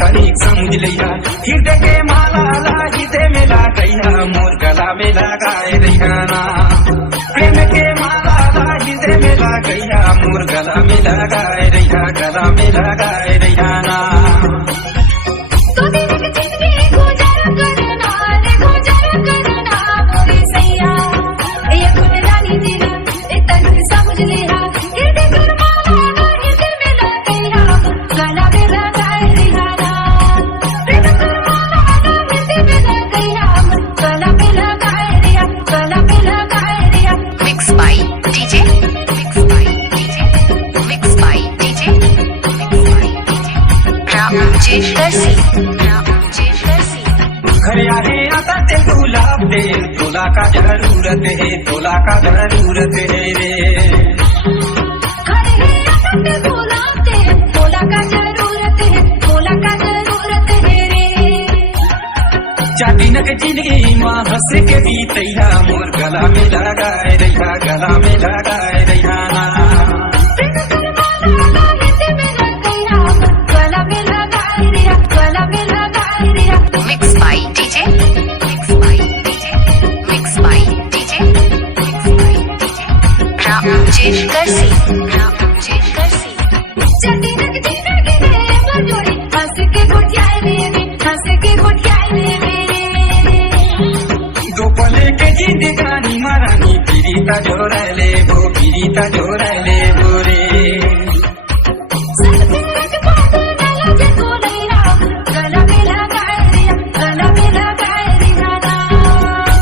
तनिक समझ लिया हृदय के माला हिते मिला गया मोर गला में लगाए रहियाना प्रेम के माला हिते मिला गया मोर गला में लगाए रहिया गला में लगाए रहियाना खरियाने आता ते गुलाब दे तोला का जरूरत है तोला का जरूरत है रे खरियाने गुलाब दे तोला का जरूरत है तोला का जरूरत है रे दिन के जिंदगी माँ हंस के बीतैया मोर गला में लगाए रहिया गला में लगाए रहियाना दो पले के जिंदगानी मरानी पीड़िता जोड़ले वो रे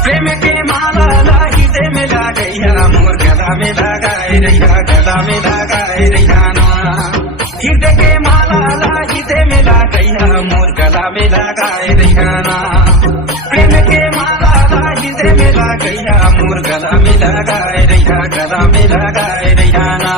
प्रेम के माला हिते मिला गया मोर गला में लगाए रहिया गला में लगाए रहियाना हृदय के माला हिते मिला गया मोर गला में लगाए रहियाना प्रेम के माला हिते मिला गया मोर गला में लगाए रहिया गला में लगाए रहियाना